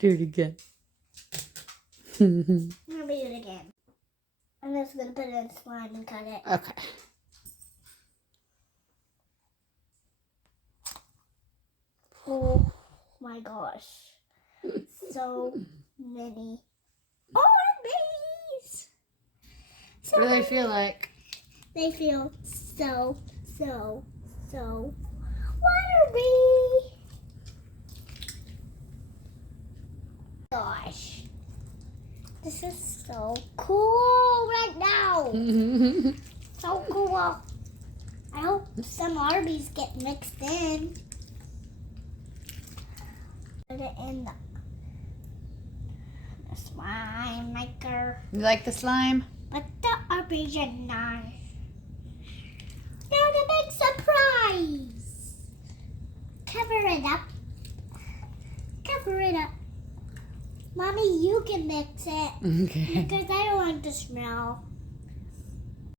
Do it again. I'm gonna do it again. I'm just gonna put it in slime and cut it. Okay. Oh my gosh. So many Orbeez. What do they feel like? They feel so watery. Gosh. This is so cool right now. So cool. I hope some Arby's get mixed in. Put it in the slime maker. You like the slime? But the Arby's are nice. Now the big surprise. Cover it up. Cover it up. Mommy, you can mix it. Okay. Because I don't like the smell.